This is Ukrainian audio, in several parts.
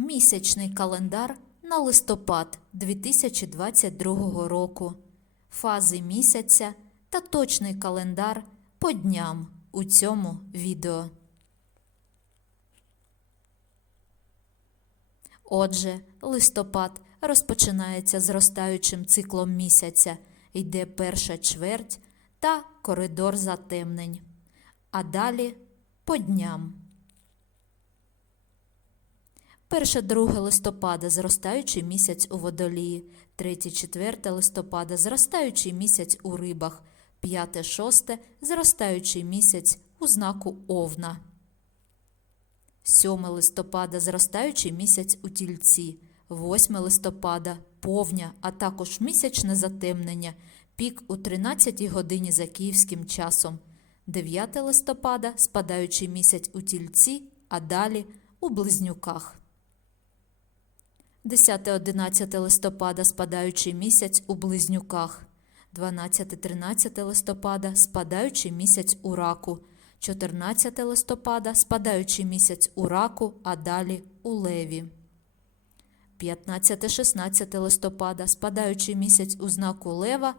Місячний календар на листопад 2022 року. Фази місяця та точний календар по дням у цьому відео. Отже, листопад розпочинається зростаючим циклом місяця, йде перша чверть та коридор затемнень. А далі по дням. 1-2 листопада зростаючий місяць у водолії, 3-4 листопада зростаючий місяць у рибах, 5-6 зростаючий місяць у знаку Овна. 7 листопада зростаючий місяць у тільці, 8 листопада повня, а також місячне затемнення, пік у 13 годині за київським часом, 9 листопада спадаючий місяць у тільці, а далі у близнюках. 10-11 листопада спадаючий місяць у близнюках, 12-13 листопада спадаючий місяць у раку, 14 листопада спадаючий місяць у раку, а далі у леві. 15-16 листопада спадаючий місяць у знаку лева,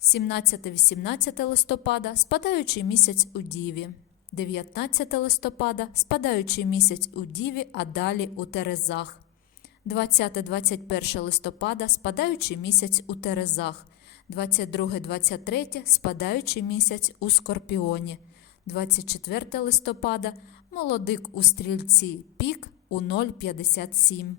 17-18 листопада спадаючий місяць у діві, 19 листопада спадаючий місяць у діві, а далі у терезах. 20-21 листопада спадаючий місяць у Терезах, 22-23 спадаючий місяць у Скорпіоні, 24 листопада молодик у Стрільці, пік у 0,57.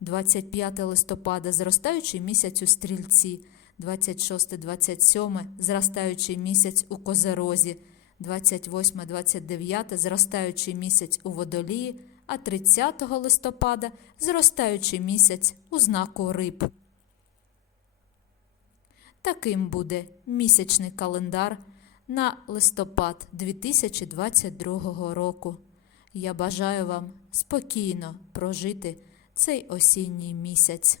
25 листопада зростаючий місяць у Стрільці, 26-27 зростаючий місяць у Козерозі, 28-29 зростаючий місяць у Водолії, а 30 листопада зростаючий місяць у знаку риб. Таким буде місячний календар на листопад 2022 року. Я бажаю вам спокійно прожити цей осінній місяць.